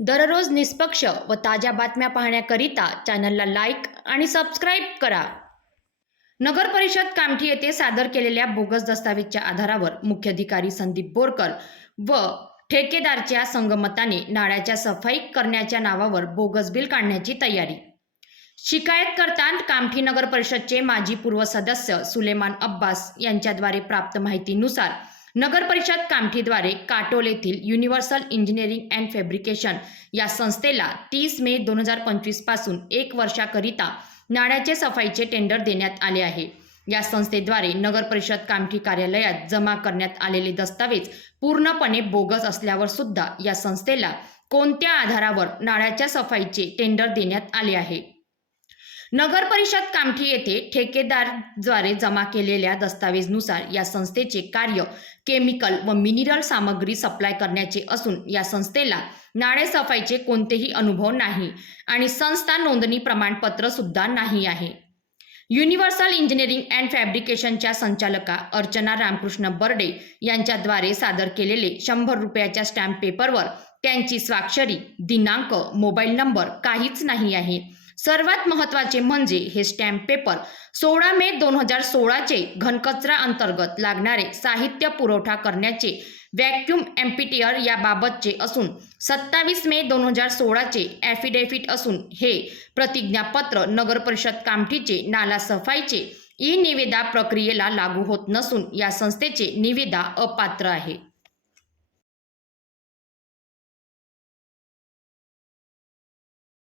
दररोज निष्पक्ष व ताज्या बातम्या पाहण्याकरिता चॅनलला लाईक आणि सबस्क्राईब करा. नगर परिषद कामठी येथे सादर केलेल्या बोगस दस्तावेजच्या आधारावर मुख्याधिकारी संदीप बोरकर व ठेकेदारच्या संगमताने नाळ्याच्या सफाई करण्याच्या नावावर बोगस बिल काढण्याची तयारी. शिकायत करताना कामठी नगर परिषदचे माजी पूर्व सदस्य सुलेमान अब्बास यांच्याद्वारे प्राप्त माहितीनुसार नगर परिषद कामठीद्वारे काटोल येथील युनिव्हर्सल इंजिनिअरिंग अँड फॅब्रिकेशन या संस्थेला तीस मे दोन हजार पंचवीसपासून एक वर्षाकरिता नाण्याचे सफाईचे टेंडर देण्यात आले आहे. या संस्थेद्वारे नगर परिषद कामठी कार्यालयात जमा करण्यात आलेले दस्तावेज पूर्णपणे बोगस असल्यावर सुद्धा या संस्थेला कोणत्या आधारावर नाळ्याच्या सफाईचे टेंडर देण्यात आले आहे? नगर परिषद कामठी येथे ठेकेदारद्वारे जमा केलेल्या दस्तावेजनुसार या संस्थेचे कार्य केमिकल व मिनरल सामग्री सप्लाय करण्याचे असून या संस्थेला नाळे सफाईचे कोणतेही अनुभव नाही आणि संस्था नोंदणी प्रमाणपत्र सुद्धा नाही आहे. युनिव्हर्सल इंजिनिअरिंग अँड फॅब्रिकेशनच्या संचालका अर्चना रामकृष्ण बर्डे यांच्याद्वारे सादर केलेले शंभर रुपयाच्या स्टॅम्प पेपरवर त्यांची स्वाक्षरी दिनांक मोबाईल नंबर काहीच नाही आहे. सर्वात महत्त्वाचे म्हणजे हे स्टॅम्प पेपर सोळा मे दोन हजार सोळाचे घनकचरा अंतर्गत लागणारे साहित्य पुरवठा करण्याचे व्हॅक्यूम एम्पिटियर याबाबतचे असून सत्तावीस मे दोन हजार सोळाचे ॲफिडेव्हिट असून हे प्रतिज्ञापत्र नगर परिषद कामठीचे नाला सफाईचे ई निविदा प्रक्रियेला लागू होत नसून या संस्थेचे निविदा अपात्र आहे.